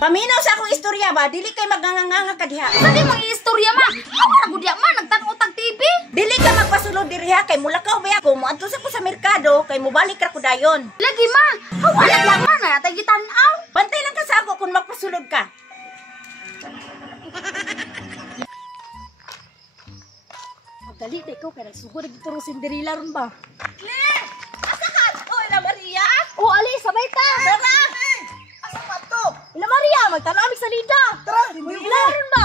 Paminaw sa akong istorya ba? Dili kay maganganganga ka diha. Sa di mga istorya ma. Awa na gud man nagtan-utang TV. Dili ka magpasulod diri ha kay mulakaw ba ako mo adto sa ko sa merkado kay mobalik ra ko dayon. Lagi ma. Awa na lang man na tay gitan-aw. Bantay lang ka sa ako kung magpasulod ka. Dali day ko kay nagsugod gid turo Cinderella ron ba. Claire! Asa ka? Oy, na Maria. Oh ali sabay ta. Tara! Asa ka to? Ila Maria magtan-aw mi salida. Tara, Cinderella ron ba?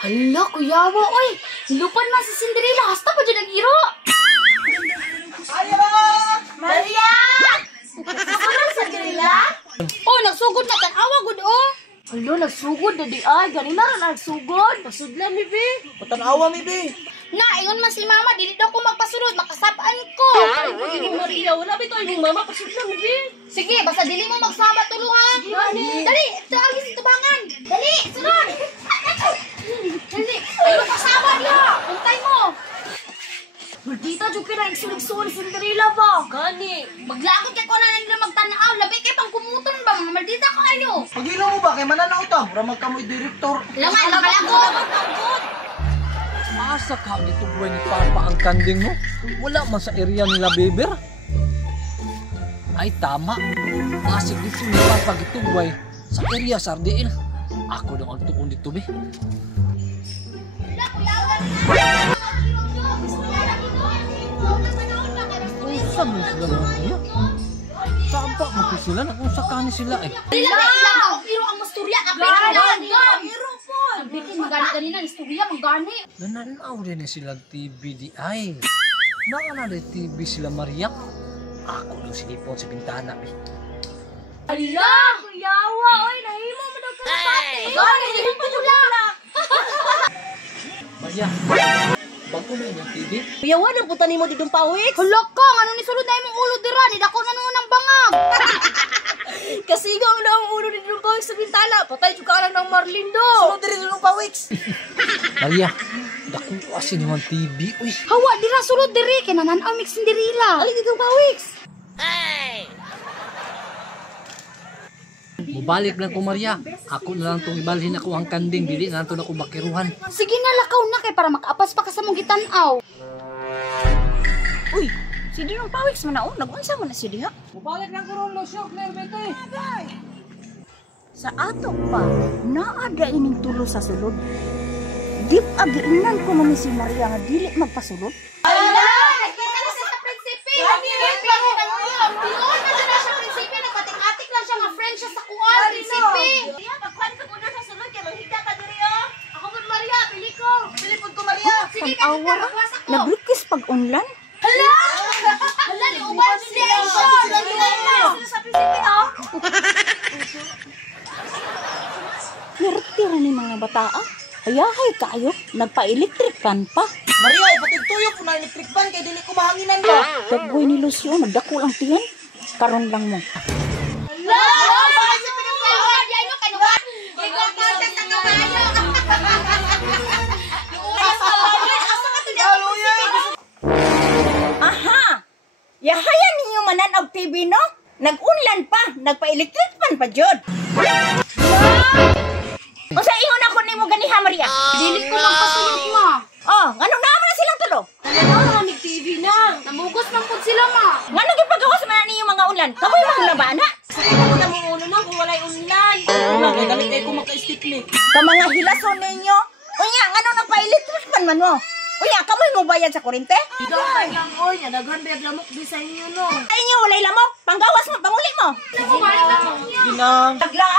Hala, kuyawa, oy! Hilupan man si Cinderella, hasta pa dyan ang iro! Ayo! Maria! Ano sa Cinderella? Oh, nagsugod na, tanawa, good, oh! Hala, nagsugod na di ay, ganina na nagsugod! Pasudla, mi, be! Patanawa mi be. Na, ingon man si mama, dili daw ko magpasunod, makasabaan ko! Maria, wala ba ito yung mama pasudla mi be? Sige, basta dili mo magsama tulo, ha? Dali, ito ang tubangan! Dali, sunod! Dali, ayaw kasama niya! Untay mo! Maldita, Juki na igsulig-sulig Cinderella ba? Gani. Maglakot kay ko na nang magtanaw, labi kay pang kumuton ba? Mga maldita ka ayo! Pagilo mo ba kay mananaw ta? Mura magkamoy direktor. Laman, makalakot! Asa ka dito buhay ni Papa ang kanding mo? Wala man sa area nila beber. Ay tama. Asig dito ni Papa gitu buhay sa area Sardiil. Ako dong ang tuon dito be. Saan mo sila naman niya? Saan pa magkisila na kung sakani sila eh? Ilang ako, pero ang masturya ka, pero lang! Bikin magani kanina, istorya, magani. Nananaw din na silang TV di ay. Naana na TV sila Maria. Ako daw sinipon sa bintana eh. Ala! Kuyawa, oy, nahimo mo daw ka na pati. Gani, hindi mo pala. Maria, bago na yung TV? Kuyawa na puta nimo didong pawik. Hala ka, ano ni sulod na imong ulo dira, ni dako na nun ang bangag. Kasi ikaw na ang ulo didong pawik sa bintana. Patay jud ka lang ng Marlindo. Sunod diri didong pawiks. Maria, dako kasi naman TV. Uy, Hawa, dira sulod diri, kinananaw mix Cinderella. Ali didong pawiks. mubalik lang ko Maria. Ako na lang itong ibalhin ako ang kanding. Dili na ito na ako bakiruhan. Sige na, lakaw na kay para makaapas pa ka sa mong gitanaw. Uy, si Dinong Pawiks man na nag-unsa man na si Diha. Mubalik lang ko ron, Losyo, Claire, Betoy. Sa ato pa, naada ining tulo sa sulod. Di agiinan ko man ni si Maria nga dili magpasulod. Ala! Nakita na siya sa prinsipe! Wait lang mo! Pinuon na siya sa prinsipe! Nagpatik-atik lang siya nga friend siya sa kuwan, prinsipe! Diha, pagkuhan ka muna sa sulod kaya manghigda ka diri oh. Ako po Maria, pili ko! Pili po ko Maria! Sige, Pag-awa kanina, ra, magwas ako! nagrikis pag-unlan. Hala! Hala, ni Uban siya! Sila sa prinsipe, oh! Swerte ra ni mga bataa. Ayahay kayo, nagpa-electric fan pa. Maria, ipatig tuyo po na electric fan kay dili ko mahanginan ka. Daggoy ni Lucio, nagdako lang tiyan. Karon lang mo. Hala! Bakit siya pinagkawa? Di ano, kanuhan? Ikaw pa sa kabayo! Yung ulas ko! Asa ka to di ako Aha! Yahayan ninyo manan og TV no? Nag-unlan pa, nagpa-electric fan pa jud. Unsa ingon ako nimo ganiha Maria? Dili ko magpasulod, ma. Oh, nganong naman na silang tulo? Ano ni TV na? Namugos man po sila, ma. Nganong gipagawas man ninyo mga ulan? Kamoy mga labana? Kita mo ulo na kung walay unlan. Kay dali kay ko maka-stick ni. Ka mga hilason ninyo? Unya, nganong nagpa-electric fan man mo? Unya, kamoy mo bayad sa kuryente? Daghan lang, oy. Daghan ba lamok di sa inyo, no? Ay inyo walay lamok, panggawas mo, panguli mo. Ano ba? Ginang. Taglaan